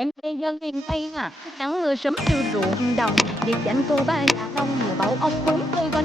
Em quê dân miền Tây à, nắng mưa sớm như ruộng đồng, biệt danh cô ba nhà nông mùa bão ông bốn tôi quanh